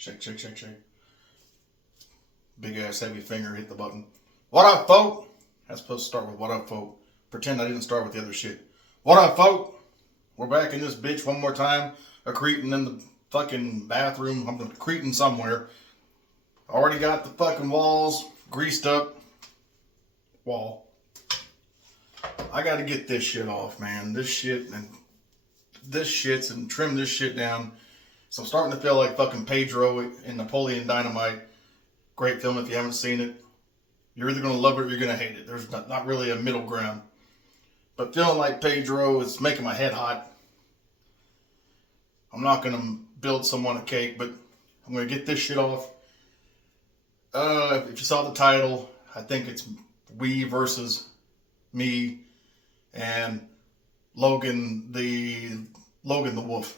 Shake, shake, shake, shake. Big ass heavy finger hit the button. What up, folk? That's supposed to start with what up, folk. Pretend I didn't start with the other shit. What up, folk? We're back in this bitch one more time. A Cretin in the fucking bathroom. I'm a Cretin somewhere. Already got the fucking walls greased up. Wall. I gotta get this shit off, man. This shit's and trim this shit down. So I'm starting to feel like fucking Pedro in Napoleon Dynamite. Great film if you haven't seen it. You're either gonna love it or you're gonna hate it. There's not really a middle ground. But feeling like Pedro is making my head hot. I'm not gonna build someone a cake, but I'm gonna get this shit off. If you saw the title, I think it's we versus me and Logan the wolf.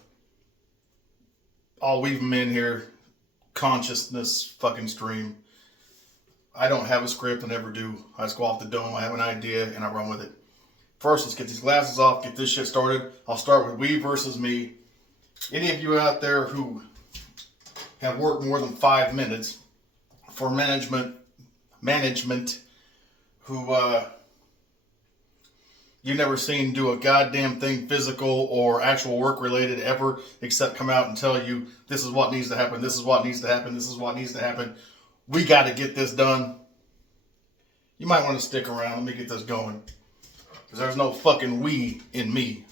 I'll weave them in here. Consciousness fucking stream. I don't have a script, I never do. I just go off the dome, I have an idea, and I run with it. First, let's get these glasses off, get this shit started. I'll start with we versus me. Any of you out there who have worked more than 5 minutes for management who you've never seen do a goddamn thing physical or actual work related ever, except come out and tell you this is what needs to happen, this is what needs to happen, this is what needs to happen. We got to get this done. You might want to stick around. Let me get this going. Because there's no fucking we in me.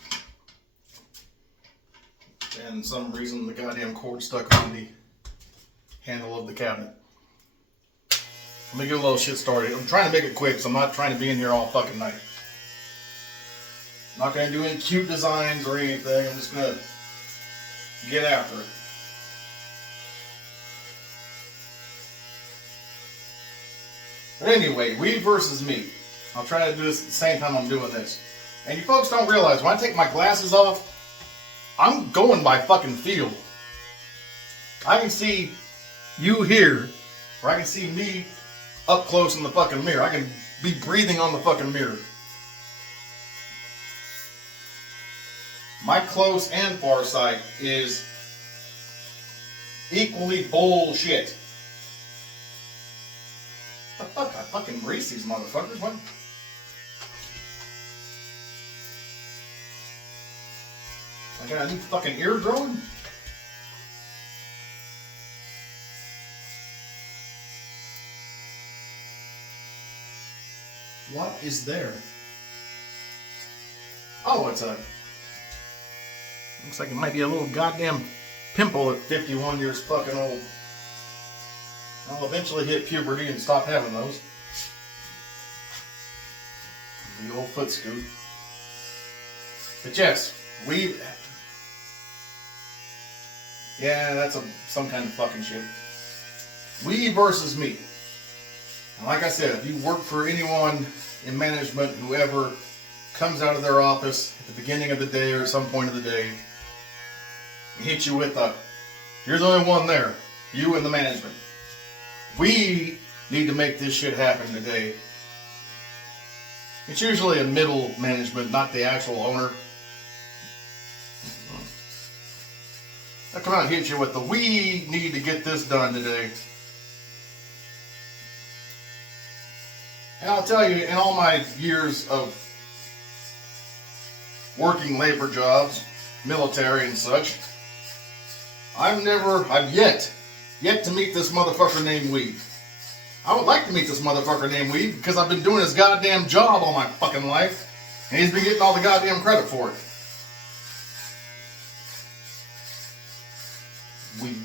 And for some reason the goddamn cord stuck on the handle of the cabinet. Let me get a little shit started. I'm trying to make it quick, so I'm not trying to be in here all fucking night. I'm not going to do any cute designs or anything. I'm just going to get after it. But anyway, we versus me. I'll try to do this at the same time I'm doing this. And you folks don't realize, when I take my glasses off, I'm going by fucking feel. I can see you here, or I can see me up close in the fucking mirror. I can be breathing on the fucking mirror. My close and far sight is equally bullshit. The fuck? I fucking grease these motherfuckers. What? I got a new fucking ear growing? What is there? Oh, it's a... Looks like it might be a little goddamn pimple at 51 years fucking old. I'll eventually hit puberty and stop having those. The old foot scoot. But yes, we... Yeah, that's some kind of fucking shit. We versus me. And like I said, if you work for anyone in management, whoever comes out of their office at the beginning of the day or some point of the day, and hit you with a, you're the only one there, you and the management. We need to make this shit happen today. It's usually a middle management, not the actual owner. I come out and hit you with the, we need to get this done today. And I'll tell you, in all my years of working labor jobs, military and such, I've yet to meet this motherfucker named Weed. I would like to meet this motherfucker named Weed because I've been doing his goddamn job all my fucking life, and he's been getting all the goddamn credit for it. Weed.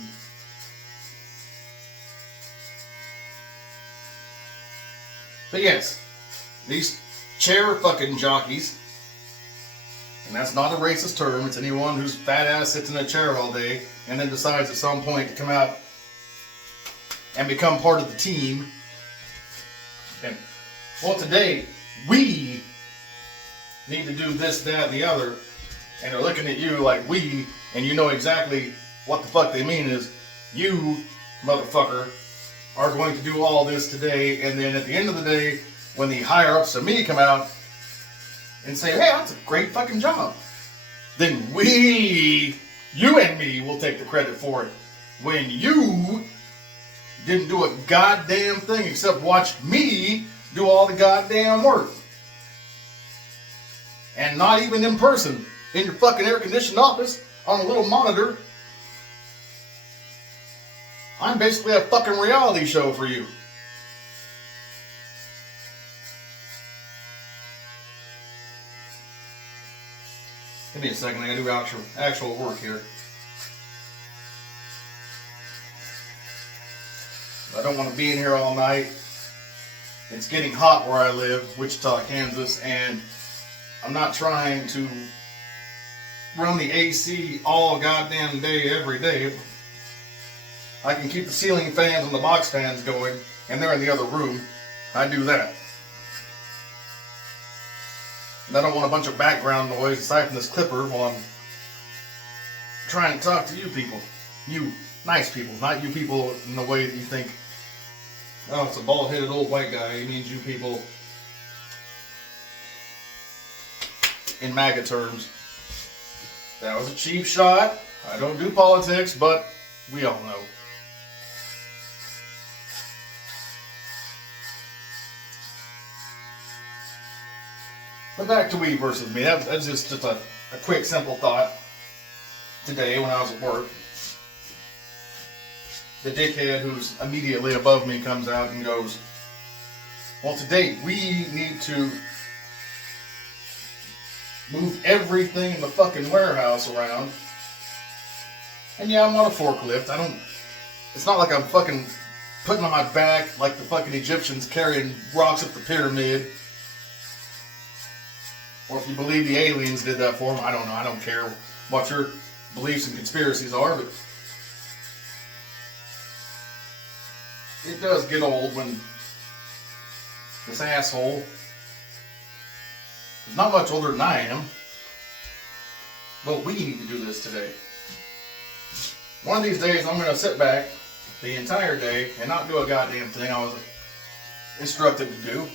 But yes, these chair fucking jockeys, and that's not a racist term, it's anyone whose fat ass sits in a chair all day and then decides at some point to come out and become part of the team. And, well, today, we need to do this, that, and the other, and they're looking at you like we, and you know exactly what the fuck they mean is, you, motherfucker, are going to do all this today, and then at the end of the day, when the higher-ups of me come out and say, hey, that's a great fucking job, then we, you and me, will take the credit for it. when you didn't do a goddamn thing except watch me do all the goddamn work. And not even in person, in your fucking air-conditioned office, on a little monitor. I'm basically a fucking reality show for you. Give me a second, I gotta do actual work here. I don't want to be in here all night. It's getting hot where I live, Wichita, Kansas, and I'm not trying to run the AC all goddamn day, every day. I can keep the ceiling fans and the box fans going, and they're in the other room. I do that. And I don't want a bunch of background noise aside from this clipper while I'm trying to talk to you people. You nice people, not you people in the way that you think, oh, it's a bald-headed old white guy. He means you people in MAGA terms. That was a cheap shot. I don't do politics, but we all know. But back to we versus me. That's just a quick, simple thought today when I was at work. The dickhead who's immediately above me comes out and goes, well, today we need to move everything in the fucking warehouse around. And yeah, I'm on a forklift. It's not like I'm fucking putting on my back like the fucking Egyptians carrying rocks up the pyramid. Or if you believe the aliens did that for them, I don't know. I don't care what your beliefs and conspiracies are, but it does get old when this asshole is not much older than I am. But we need to do this today. One of these days I'm going to sit back the entire day and not do a goddamn thing I was instructed to do.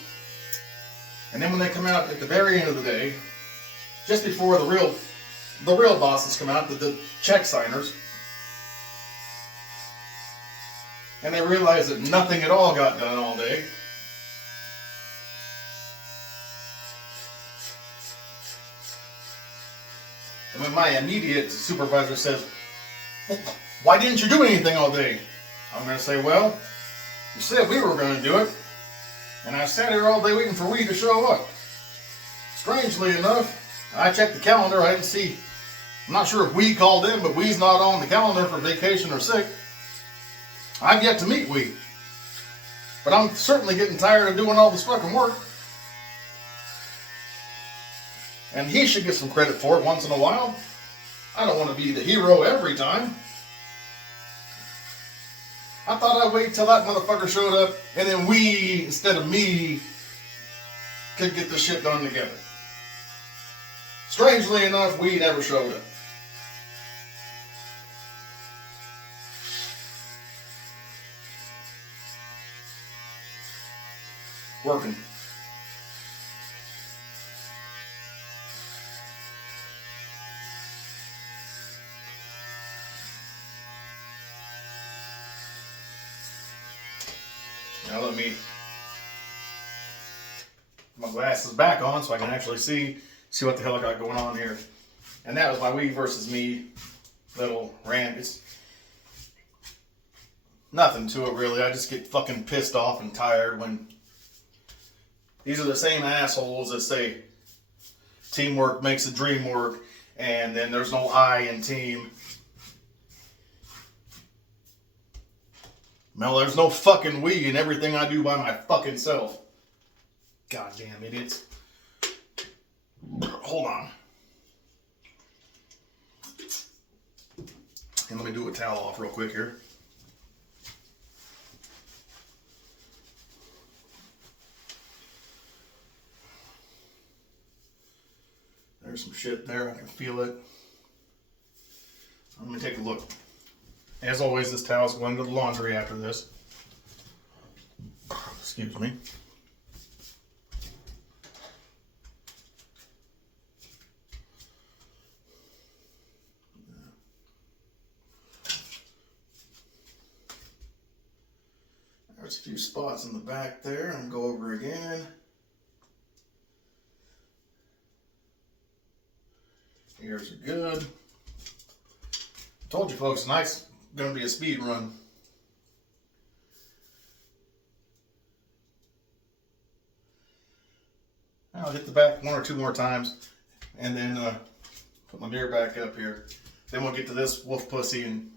And then when they come out at the very end of the day, just before the real bosses come out, the check signers, and they realize that nothing at all got done all day. And when my immediate supervisor says, well, why didn't you do anything all day? I'm going to say, well, you said we were going to do it. And I sat here all day waiting for we to show up. Strangely enough, I checked the calendar. I didn't see. I'm not sure if we called in, but we's not on the calendar for vacation or sick. I've yet to meet we. But I'm certainly getting tired of doing all this fucking work. And he should get some credit for it once in a while. I don't want to be the hero every time. I thought I'd wait till that motherfucker showed up, and then we, instead of me, could get this shit done together. Strangely enough, we never showed up. Working. Now let me put my glasses back on so I can actually see what the hell I got going on here. And that was my we versus me little rant. It's nothing to it really. I just get fucking pissed off and tired when these are the same assholes that say teamwork makes the dream work, and then there's no I in team. Well, there's no fucking we in everything I do by my fucking self. Goddamn idiots. Hold on. And let me do a towel off real quick here. There's some shit there. I can feel it. Let me take a look. As always, this towel's going to the laundry after this. Excuse me. There's a few spots in the back there. And go over again. Ears are good. Told you folks, tonight's gonna be a speed run. I'll hit the back 1 or 2 more times, and then put my mirror back up here. Then we'll get to this wolf pussy and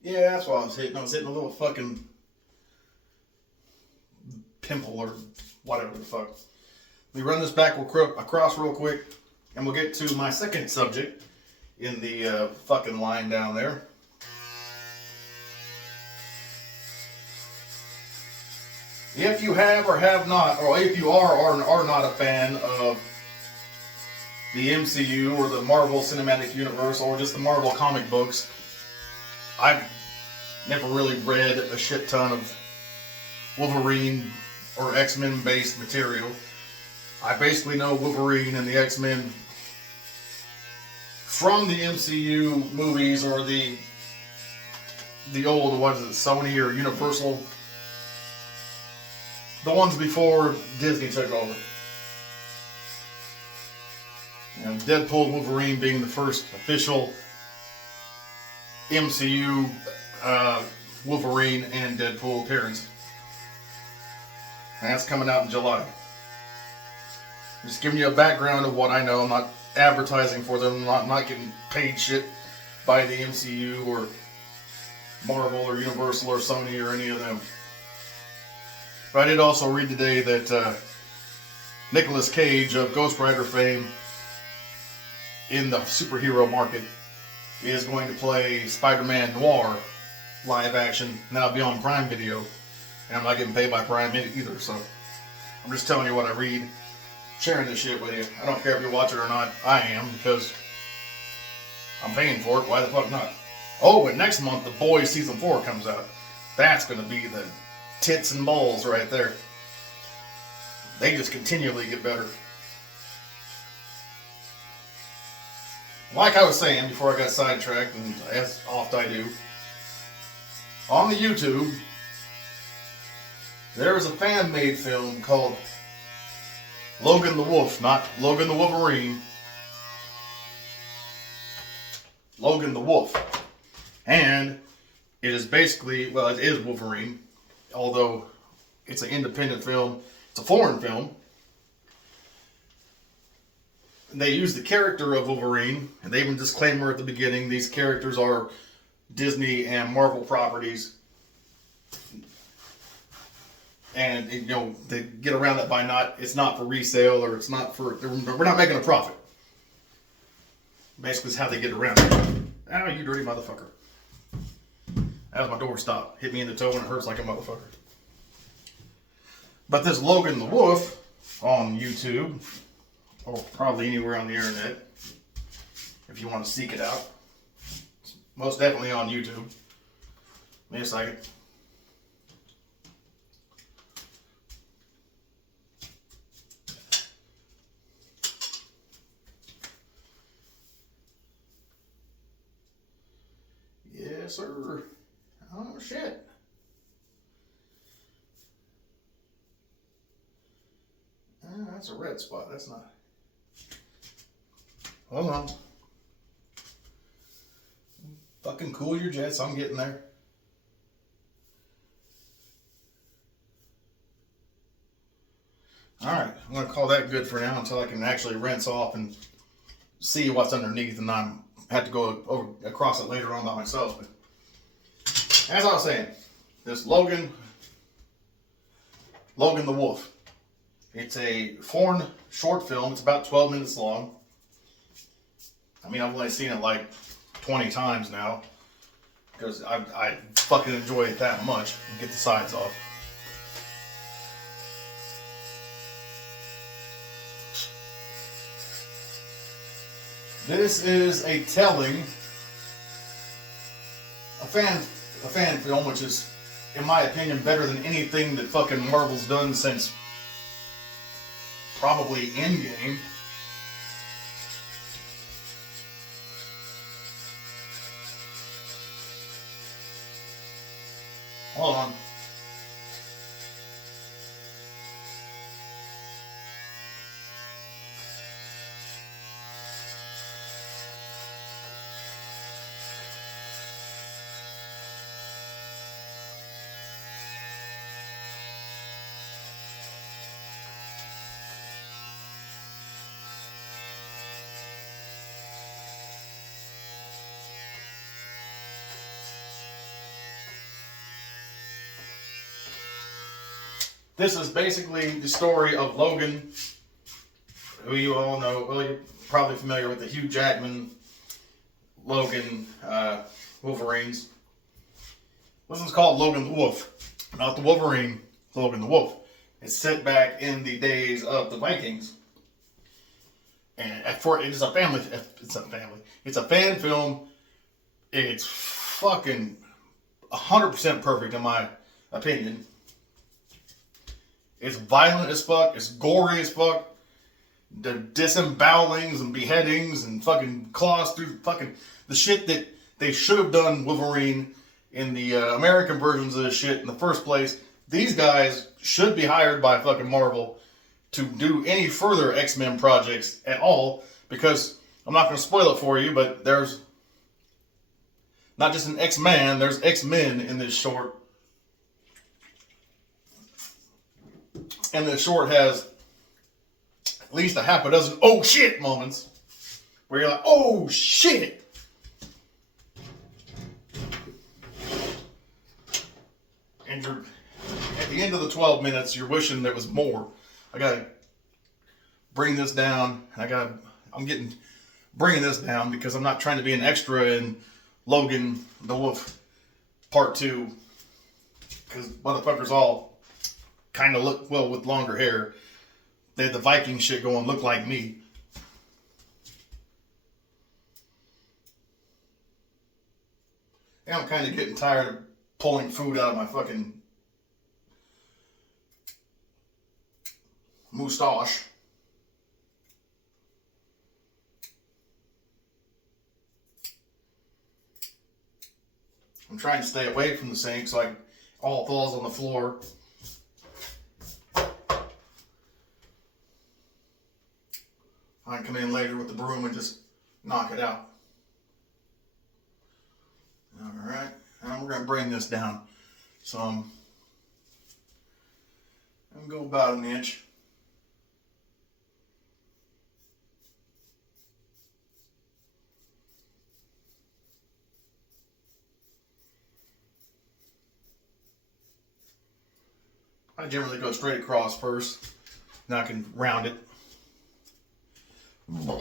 yeah, that's what I was hitting. I was hitting a little fucking pimple or whatever the fuck. Let me run this back across real quick, and we'll get to my second subject in the fucking line down there. If you have or have not, or if you are or are not a fan of the MCU or the Marvel Cinematic Universe or just the Marvel comic books, I've never really read a shit ton of Wolverine or X-Men based material. I basically know Wolverine and the X-Men from the MCU movies or the old, what is it, Sony or Universal, the ones before Disney took over. And Deadpool Wolverine being the first official MCU Wolverine and Deadpool appearance. And that's coming out in July. Just giving you a background of what I know. I'm not advertising for them. I'm not getting paid shit by the MCU or Marvel or Universal or Sony or any of them. But I did also read today that Nicolas Cage of Ghost Rider fame in the superhero market is going to play Spider-Man Noir live action, and that'll be on Prime Video. And I'm not getting paid by Prime either, so I'm just telling you what I read, sharing this shit with you. I don't care if you watch it or not. I am, because I'm paying for it. Why the fuck not? Oh, and next month, The Boys Season 4 comes out. That's going to be the tits and balls right there. They just continually get better. Like I was saying before I got sidetracked, and as oft I do, on the YouTube, there is a fan-made film called Logan the Wolf, not Logan the Wolverine. Logan the Wolf. And it is basically, well, it is Wolverine, although it's an independent film. It's a foreign film. They use the character of Wolverine, and they even disclaimer at the beginning, these characters are Disney and Marvel properties. And, you know, they get around that by it's not for resale, or it's not for, we're not making a profit. Basically, is how they get around it. Oh, you dirty motherfucker. That was my door stop. Hit me in the toe and it hurts like a motherfucker. But this Logan the Wolf on YouTube, or probably anywhere on the internet, if you want to seek it out, it's most definitely on YouTube. Give me a second. Yes, sir. Oh, shit. That's a red spot. That's not. Hold on. Fucking cool your jets. I'm getting there. Alright. I'm going to call that good for now until I can actually rinse off and see what's underneath, and I have to go over across it later on by myself. But as I was saying, this Logan the Wolf. It's a foreign short film. It's about 12 minutes long. I mean, I've only seen it like 20 times now, because I fucking enjoy it that much. Get the sides off. This is a telling, a fan film, which is, in my opinion, better than anything that fucking Marvel's done since probably Endgame. Hold on. This is basically the story of Logan, who you all know. Well, you're probably familiar with the Hugh Jackman, Logan, Wolverines. This one's called Logan the Wolf, not the Wolverine. Logan the Wolf. It's set back in the days of the Vikings, and it's a family. It's a fan film. It's fucking 100% perfect in my opinion. It's violent as fuck. It's gory as fuck. The disembowelings and beheadings and fucking claws through fucking the shit that they should have done Wolverine in the American versions of this shit in the first place. These guys should be hired by fucking Marvel to do any further X-Men projects at all, because I'm not going to spoil it for you, but there's not just an X-Man, there's X-Men in this short. And the short has at least a half a dozen oh shit moments where you're like, oh shit. And you're at the end of the 12 minutes, you're wishing there was more. I gotta bring this down. Bringing this down because I'm not trying to be an extra in Logan the Wolf Part 2. Because motherfuckers all kind of look, well, with longer hair. They had the Viking shit going, look like me. And I'm kind of getting tired of pulling food out of my fucking moustache. I'm trying to stay away from the sink so all falls on the floor. I can come in later with the broom and just knock it out. Alright, and we're going to bring this down some. I'm going to go about an inch. I generally go straight across first, then I can round it.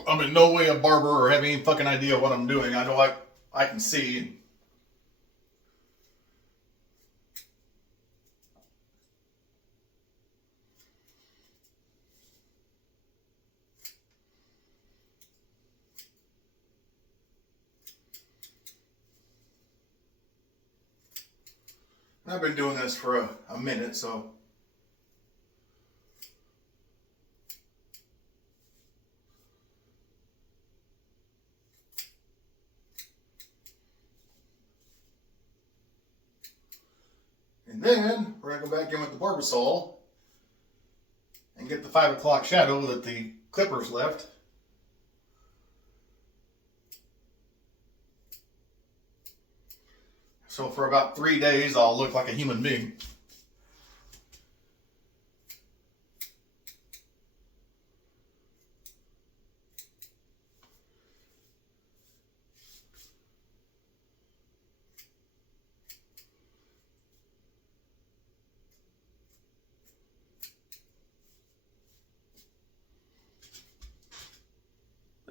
I'm in no way a barber or have any fucking idea what I'm doing. I know I can see. I've been doing this for a minute, so. And then we're going to go back in with the Barbasol and get the 5 o'clock shadow that the clippers left. So for about 3 days, I'll look like a human being.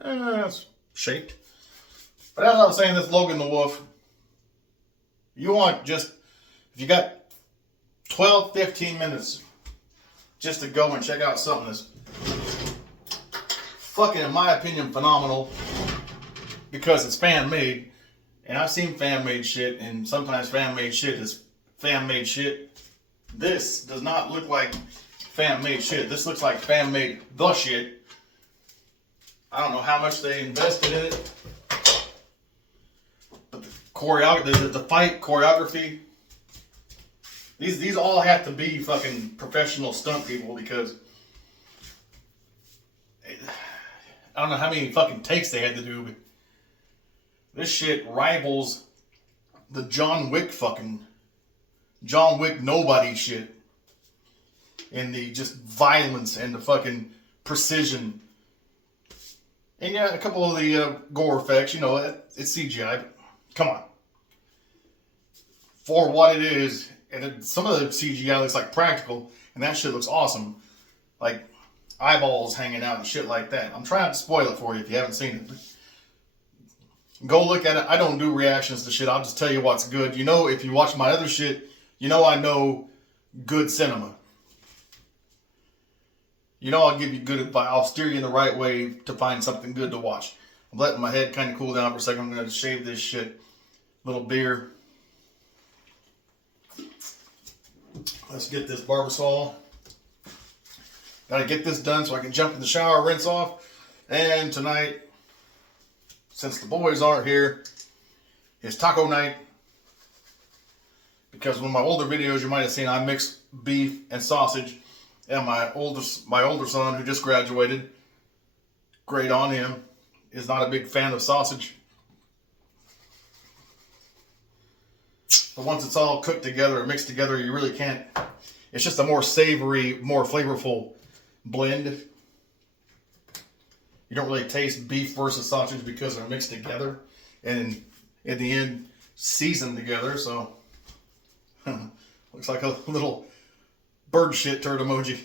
It's shaped. But as I was saying, this Logan the Wolf, you want just, if you got 12, 15 minutes just to go and check out something that's fucking, in my opinion, phenomenal, because it's fan-made, and I've seen fan-made shit, and sometimes fan-made shit is fan-made shit. This does not look like fan-made shit. This looks like fan-made the shit. I don't know how much they invested in it, but the fight choreography These all have to be fucking professional stunt people because I don't know how many fucking takes they had to do, but this shit rivals the John Wick nobody shit. And the just violence and the fucking precision. And yeah, a couple of the gore effects, you know, it's CGI, but come on. For what it is, and some of the CGI looks like practical, and that shit looks awesome. Like eyeballs hanging out and shit like that. I'm trying to spoil it for you if you haven't seen it. Go look at it. I don't do reactions to shit. I'll just tell you what's good. You know, if you watch my other shit, you know I know good cinema. You know I'll give you good advice. I'll steer you in the right way to find something good to watch. I'm letting my head kind of cool down for a second. I'm going to shave this shit. Little beer. Let's get this Barbasol. Got to get this done so I can jump in the shower, rinse off. And tonight, since the boys aren't here, it's taco night. Because one of my older videos you might have seen, I mix beef and sausage. And my older son, who just graduated, great on him, is not a big fan of sausage. But once it's all cooked together or mixed together, you really can't. It's just a more savory, more flavorful blend. You don't really taste beef versus sausage because they're mixed together and in the end seasoned together. So looks like a little bird shit turd emoji.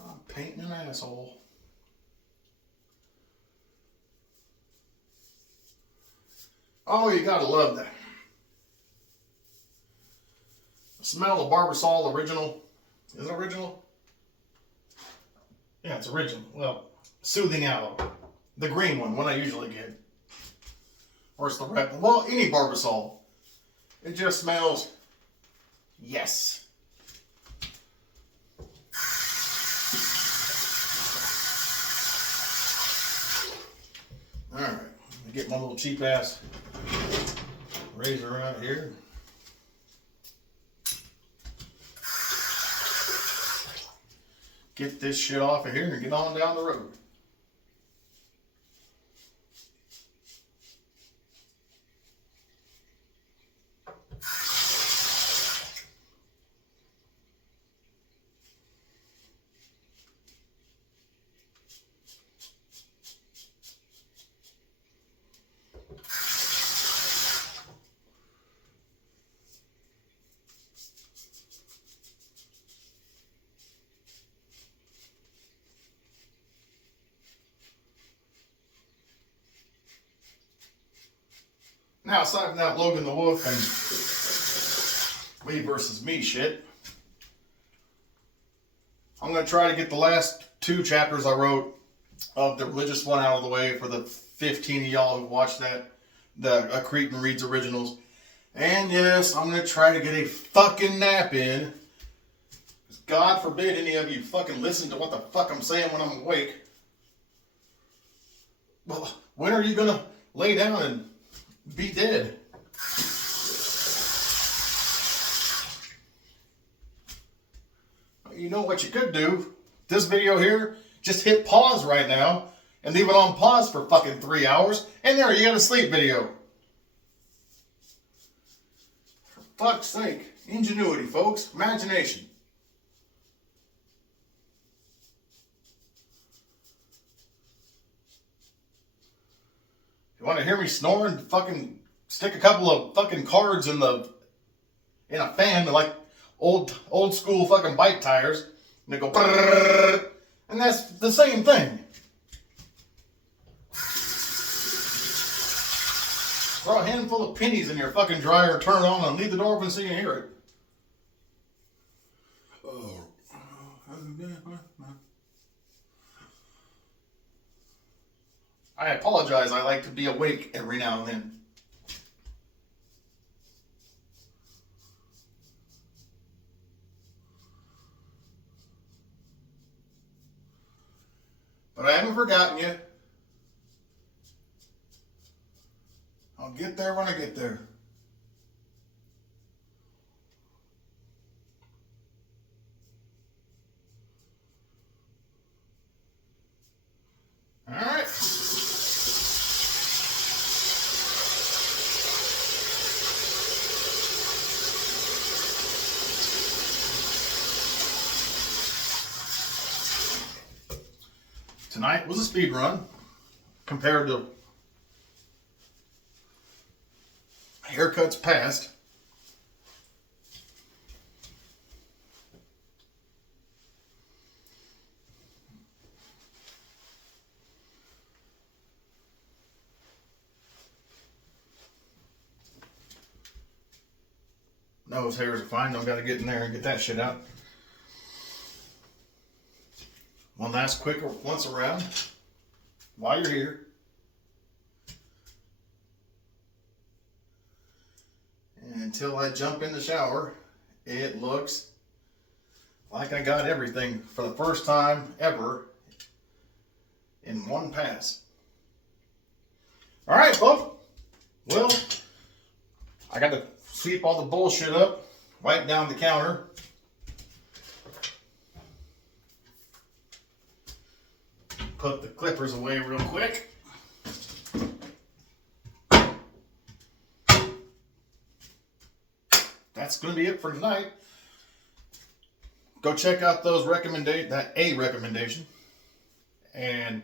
I'm painting an asshole. Oh, you gotta love that. Smell the Barbasol original. Is it original? Yeah, it's original. Well, Soothing Aloe. The green one I usually get. Or it's the red one. Well, any Barbasol. It just smells. Yes. Alright. Let me get my little cheap ass razor out here. Get this shit off of here and get on down the road. Now, aside from that Logan the Wolf and me versus me shit, I'm going to try to get the last 2 chapters I wrote of the religious one out of the way for the 15 of y'all who watched that, the Cretin Reads Originals. And yes, I'm going to try to get a fucking nap in. God forbid any of you fucking listen to what the fuck I'm saying when I'm awake. Well, when are you going to lay down and be dead? You know what you could do? This video here, just hit pause right now and leave it on pause for fucking 3 hours, and there you got a sleep video. For fuck's sake. Ingenuity, folks. Imagination. You want to hear me snoring? Fucking stick a couple of fucking cards in a fan, like old school fucking bike tires, and they go brrrr, and that's the same thing. Throw a handful of pennies in your fucking dryer, turn it on, and leave the door open so you can hear it. I apologize, I like to be awake every now and then. But I haven't forgotten you. get there when I get there. All right. Tonight was a speed run compared to haircuts past. Nose hairs are fine, don't gotta get in there and get that shit out. One last quick once around while you're here. And until I jump in the shower, it looks like I got everything for the first time ever in one pass. All right, folks. Well, I got to sweep all the bullshit up, wipe down the counter. Put the clippers away real quick. That's going to be it for tonight. Go check out those recommendation. And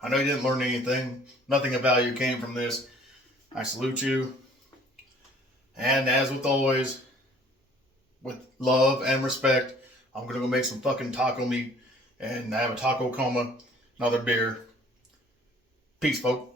I know you didn't learn anything. Nothing of value came from this. I salute you. And as with always, with love and respect, I'm going to go make some fucking taco meat and have a taco coma, another beer. Peace, folks.